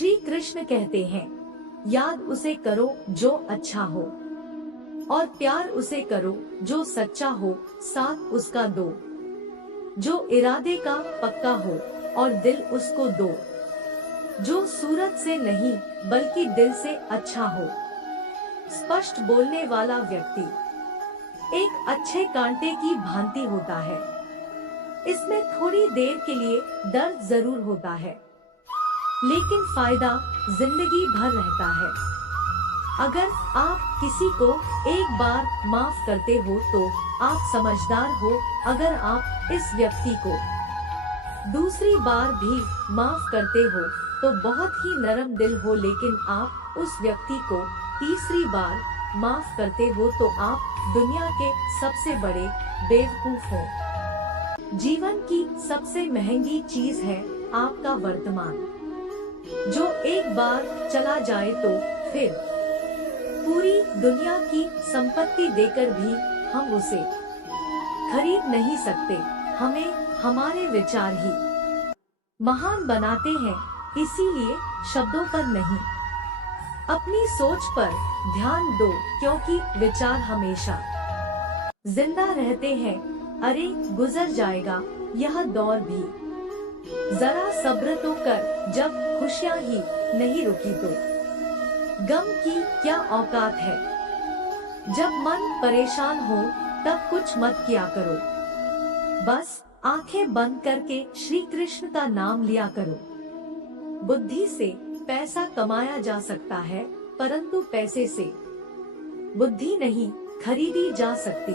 श्री कृष्ण कहते हैं, याद उसे करो जो अच्छा हो और प्यार उसे करो जो सच्चा हो, साथ उसका दो जो इरादे का पक्का हो और दिल उसको दो जो सूरत से नहीं बल्कि दिल से अच्छा हो। स्पष्ट बोलने वाला व्यक्ति एक अच्छे कांटे की भांति होता है। इसमें थोड़ी देर के लिए दर्द जरूर होता है, लेकिन फायदा जिंदगी भर रहता है। अगर आप किसी को एक बार माफ करते हो तो आप समझदार हो। अगर आप इस व्यक्ति को दूसरी बार भी माफ करते हो तो बहुत ही नरम दिल हो, लेकिन आप उस व्यक्ति को तीसरी बार माफ करते हो तो आप दुनिया के सबसे बड़े बेवकूफ हो। जीवन की सबसे महंगी चीज है आपका वर्तमान, जो एक बार चला जाए तो फिर पूरी दुनिया की संपत्ति देकर भी हम उसे खरीद नहीं सकते। हमें हमारे विचार ही महान बनाते हैं, इसीलिए शब्दों पर नहीं, अपनी सोच पर ध्यान दो, क्योंकि विचार हमेशा जिंदा रहते हैं। अरे गुजर जाएगा यह दौर भी, जरा सब्र तो कर, जब खुशियाँ ही नहीं रुकी तो गम की क्या औकात है। जब मन परेशान हो तब कुछ मत किया करो, बस आंखें बंद करके श्री कृष्ण का नाम लिया करो। बुद्धि से पैसा कमाया जा सकता है, परंतु पैसे से बुद्धि नहीं खरीदी जा सकती।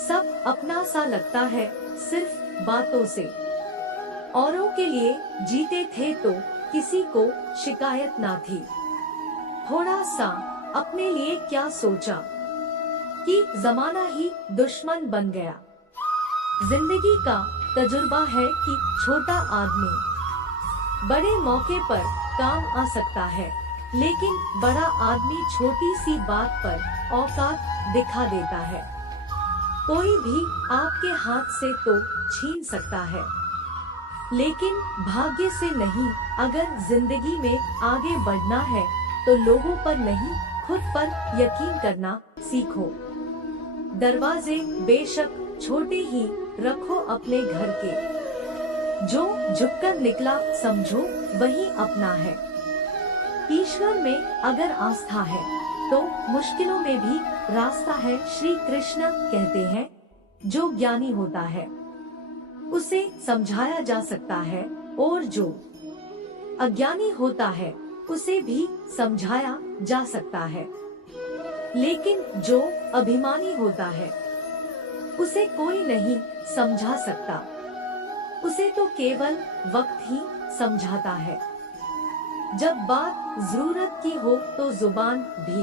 सब अपना सा लगता है सिर्फ बातों से। औरों के लिए जीते थे तो किसी को शिकायत ना थी। थोड़ा सा अपने लिए क्या सोचा कि जमाना ही दुश्मन बन गया। जिंदगी का तजुर्बा है कि छोटा आदमी बड़े मौके पर काम आ सकता है, लेकिन बड़ा आदमी छोटी सी बात पर औकात दिखा देता है। कोई भी आपके हाथ से तो छीन सकता है, लेकिन भाग्य से नहीं। अगर जिंदगी में आगे बढ़ना है तो लोगों पर नहीं, खुद पर यकीन करना सीखो। दरवाजे बेशक छोटे ही रखो अपने घर के, जो झुककर निकला समझो वही अपना है। ईश्वर में अगर आस्था है तो मुश्किलों में भी रास्ता है। श्री कृष्ण कहते हैं, जो ज्ञानी होता है उसे समझाया जा सकता है, और जो अज्ञानी होता है उसे भी समझाया जा सकता है, लेकिन जो अभिमानी होता है उसे कोई नहीं समझा सकता। उसे तो केवल वक्त ही समझाता है। जब बात जरूरत की हो तो जुबान भी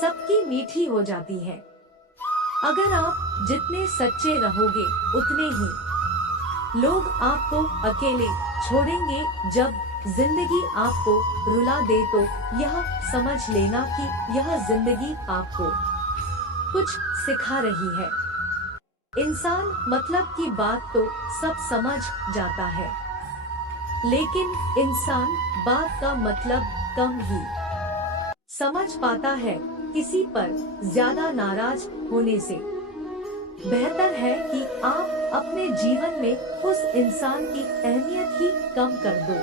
सबकी मीठी हो जाती है। अगर आप जितने सच्चे रहोगे उतने ही लोग आपको अकेले छोड़ेंगे। जब जिंदगी आपको रुला दे तो यह समझ लेना कि यह जिंदगी आपको कुछ सिखा रही है। इंसान मतलब की बात तो सब समझ जाता है, लेकिन इंसान बात का मतलब कम ही समझ पाता है। किसी पर ज्यादा नाराज होने से बेहतर है कि आप अपने जीवन में उस इंसान की अहमियत ही कम कर दो।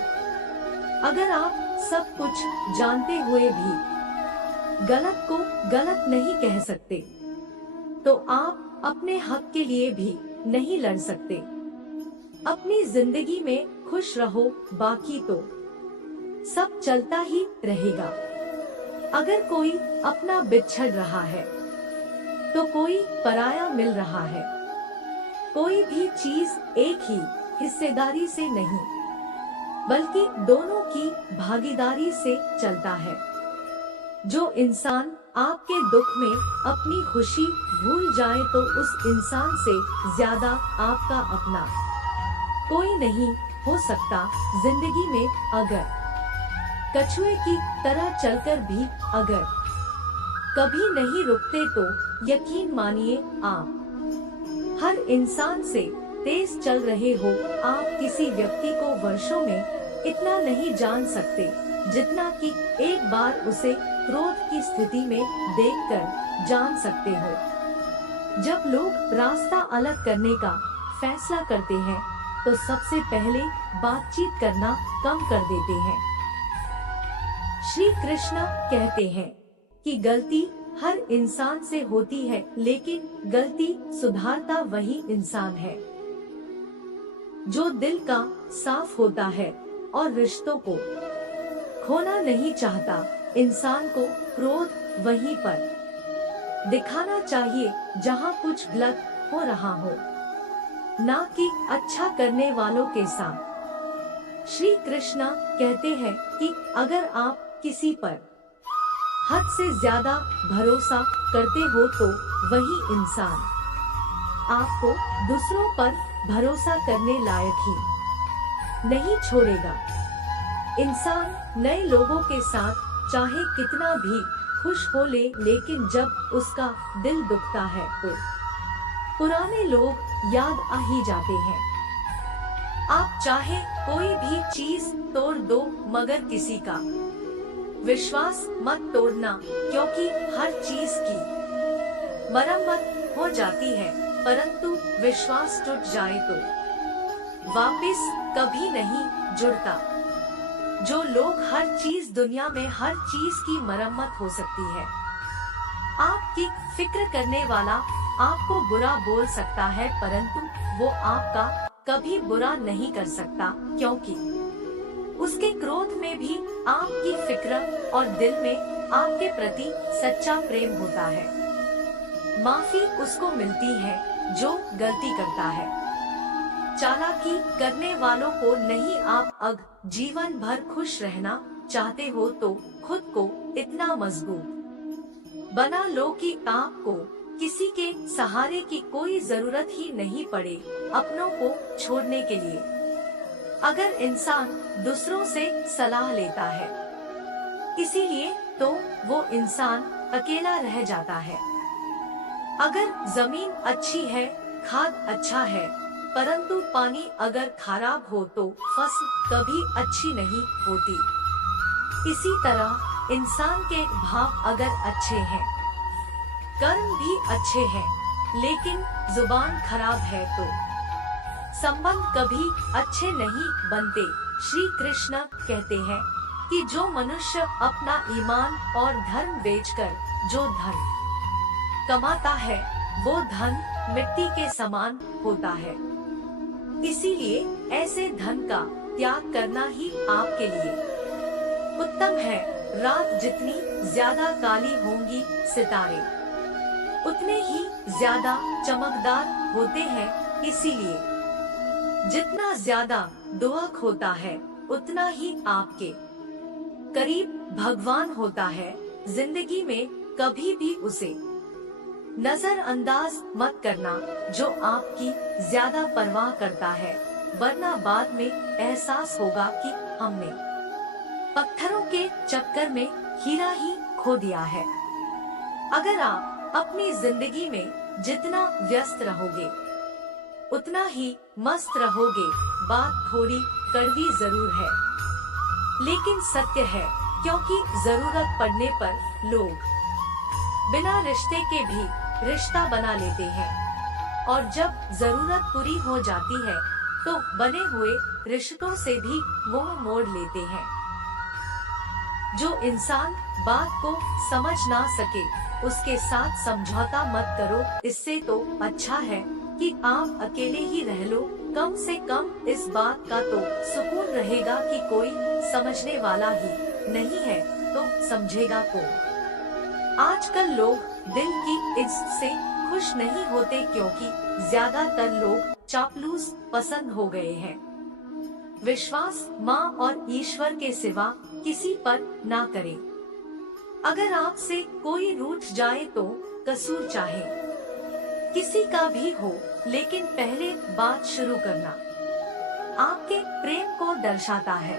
अगर आप सब कुछ जानते हुए भी गलत को गलत नहीं कह सकते, तो आप अपने हक के लिए भी नहीं लड़ सकते। अपनी जिंदगी में खुश रहो, बाकी तो सब चलता ही रहेगा। अगर कोई अपना बिछड़ रहा है तो कोई पराया मिल रहा है। कोई भी चीज एक ही हिस्सेदारी से नहीं, बल्कि दोनों की भागीदारी से चलता है। जो इंसान आपके दुख में अपनी खुशी भूल जाए तो उस इंसान से ज्यादा आपका अपना कोई नहीं हो सकता। जिंदगी में अगर कछुए की तरह चलकर भी अगर कभी नहीं रुकते तो यकीन मानिए आप हर इंसान से तेज चल रहे हो। आप किसी व्यक्ति को वर्षों में इतना नहीं जान सकते जितना कि एक बार उसे क्रोध की स्थिति में देखकर जान सकते हो। जब लोग रास्ता अलग करने का फैसला करते हैं तो सबसे पहले बातचीत करना कम कर देते हैं। श्री कृष्ण कहते हैं कि गलती हर इंसान से होती है, लेकिन गलती सुधारता वही इंसान है जो दिल का साफ होता है और रिश्तों को खोना नहीं चाहता। इंसान को क्रोध वहीं पर दिखाना चाहिए जहां कुछ गलत हो रहा हो, ना कि अच्छा करने वालों के साथ। श्री कृष्ण कहते हैं कि अगर आप किसी पर हद से ज्यादा भरोसा करते हो तो वही इंसान आपको दूसरों पर भरोसा करने लायक ही नहीं छोड़ेगा। इंसान नए लोगों के साथ चाहे कितना भी खुश हो ले, लेकिन जब उसका दिल दुखता है तो पुराने लोग याद आ ही जाते हैं। आप चाहे कोई भी चीज तोड़ दो, मगर किसी का विश्वास मत तोड़ना, क्योंकि हर चीज की मरम्मत हो जाती है, परंतु विश्वास टूट जाए तो वापस कभी नहीं जुड़ता। जो लोग हर चीज दुनिया में हर चीज की मरम्मत हो सकती है। आपकी फिक्र करने वाला आपको बुरा बोल सकता है, परंतु वो आपका कभी बुरा नहीं कर सकता, क्योंकि उसके क्रोध में भी आपकी फिक्र और दिल में आपके प्रति सच्चा प्रेम होता है। माफी उसको मिलती है जो गलती करता है। चालाकी करने वालों को नहीं। आप जीवन भर खुश रहना चाहते हो तो खुद को इतना मजबूत बना लो कि आपको किसी के सहारे की कोई जरूरत ही नहीं पड़े अपनों को छोड़ने के लिए। अगर इंसान दूसरों से सलाह लेता है इसीलिए तो वो इंसान अकेला रह जाता है। अगर जमीन अच्छी है, खाद अच्छा है, परंतु पानी अगर खराब हो तो फसल कभी अच्छी नहीं होती। इसी तरह इंसान के भाव अगर अच्छे हैं, कर्म भी अच्छे हैं, लेकिन जुबान खराब है तो संबंध कभी अच्छे नहीं बनते। श्री कृष्ण कहते हैं कि जो मनुष्य अपना ईमान और धर्म बेचकर जो धन कमाता है, वो धन मिट्टी के समान होता है। इसीलिए ऐसे धन का त्याग करना ही आपके लिए उत्तम है। रात जितनी ज्यादा काली होंगी, सितारे उतने ही ज्यादा चमकदार होते हैं। इसीलिए जितना ज्यादा दुख होता है, उतना ही आपके करीब भगवान होता है। जिंदगी में कभी भी उसे नजरअंदाज मत करना जो आपकी ज्यादा परवाह करता है, वरना बाद में एहसास होगा कि हमने पत्थरों के चक्कर में हीरा ही खो दिया है। अगर आप अपनी जिंदगी में जितना व्यस्त रहोगे उतना ही मस्त रहोगे। बात थोड़ी कड़वी जरूर है, लेकिन सत्य है, क्योंकि जरूरत पड़ने पर लोग बिना रिश्ते के भी रिश्ता बना लेते हैं, और जब जरूरत पूरी हो जाती है तो बने हुए रिश्तों से भी मुंह मोड़ लेते हैं। जो इंसान बात को समझ ना सके उसके साथ समझौता मत करो। इससे तो अच्छा है कि आप अकेले ही रह लो। कम से कम इस बात का तो सुकून रहेगा कि कोई समझने वाला ही नहीं है, तो समझेगा कौन। आजकल लोग दिल की इज्जत से खुश नहीं होते, क्योंकि ज्यादातर लोग चापलूस पसंद हो गए हैं। विश्वास माँ और ईश्वर के सिवा किसी पर ना करें। अगर आपसे कोई रूठ जाए तो कसूर चाहे किसी का भी हो, लेकिन पहले बात शुरू करना आपके प्रेम को दर्शाता है।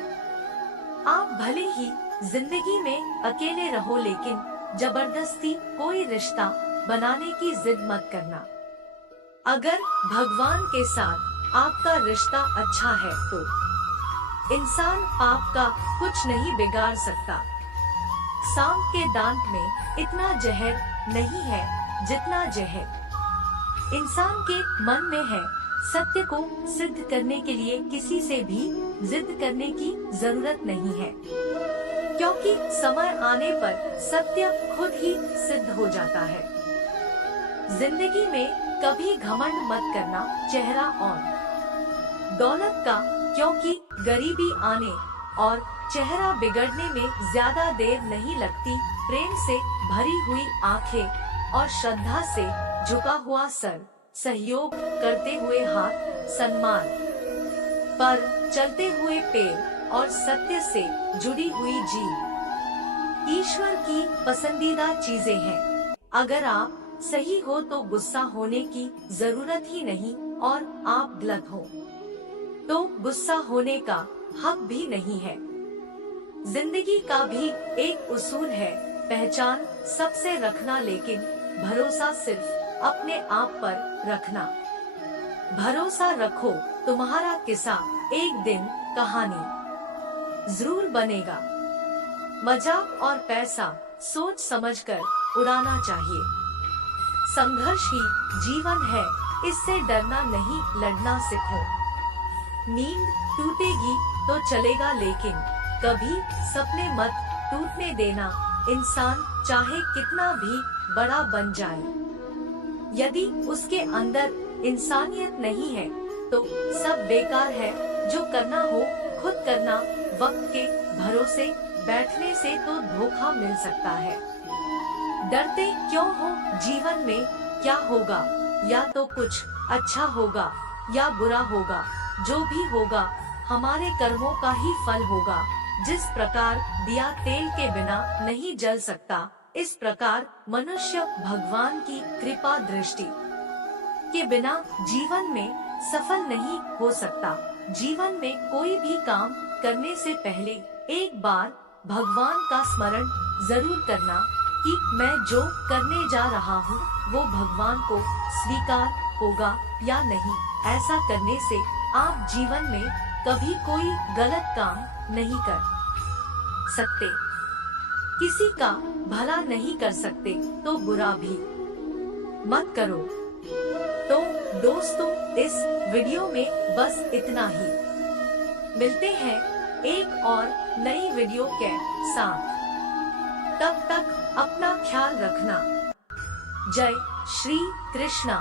आप भले ही जिंदगी में अकेले रहो, लेकिन जबरदस्ती कोई रिश्ता बनाने की जिद मत करना। अगर भगवान के साथ आपका रिश्ता अच्छा है तो इंसान पाप का कुछ नहीं बिगाड़ सकता। सांप के दांत में इतना जहर नहीं है जितना जहर इंसान के मन में है। सत्य को सिद्ध करने के लिए किसी से भी जिद करने की जरूरत नहीं है, क्योंकि समय आने पर सत्य खुद ही सिद्ध हो जाता है। जिंदगी में कभी घमंड मत करना चेहरा और दौलत का, क्योंकि गरीबी आने और चेहरा बिगड़ने में ज्यादा देर नहीं लगती। प्रेम से भरी हुई आंखें और श्रद्धा से झुका हुआ सर, सहयोग करते हुए हाथ, सम्मान पर चलते हुए पैर और सत्य से जुड़ी हुई जीभ ईश्वर की पसंदीदा चीजें हैं। अगर आप सही हो तो गुस्सा होने की जरूरत ही नहीं, और आप गलत हो तो गुस्सा होने का हक भी नहीं है। जिंदगी का भी एक उसूल है, पहचान सबसे रखना, लेकिन भरोसा सिर्फ अपने आप पर रखना। भरोसा रखो, तुम्हारा किस्सा एक दिन कहानी जरूर बनेगा। मजाक और पैसा सोच समझकर उड़ाना चाहिए। संघर्ष ही जीवन है, इससे डरना नहीं, लड़ना सीखो। नींद टूटेगी तो चलेगा, लेकिन कभी सपने मत टूटने देना। इंसान चाहे कितना भी बड़ा बन जाए, यदि उसके अंदर इंसानियत नहीं है तो सब बेकार है। जो करना हो खुद करना। वक्त के भरोसे बैठने से तो धोखा मिल सकता है। डरते क्यों हो? जीवन में क्या होगा, या तो कुछ अच्छा होगा या बुरा होगा। जो भी होगा हमारे कर्मों का ही फल होगा। जिस प्रकार दिया तेल के बिना नहीं जल सकता, इस प्रकार मनुष्य भगवान की कृपा दृष्टि के बिना जीवन में सफल नहीं हो सकता। जीवन में कोई भी काम करने से पहले एक बार भगवान का स्मरण जरूर करना कि मैं जो करने जा रहा हूँ वो भगवान को स्वीकार होगा या नहीं। ऐसा करने से आप जीवन में कभी कोई गलत काम नहीं कर सकते। किसी का भला नहीं कर सकते तो बुरा भी मत करो। तो दोस्तों, इस वीडियो में बस इतना ही। मिलते हैं एक और नई वीडियो के साथ। तब तक अपना ख्याल रखना। जय श्री कृष्णा।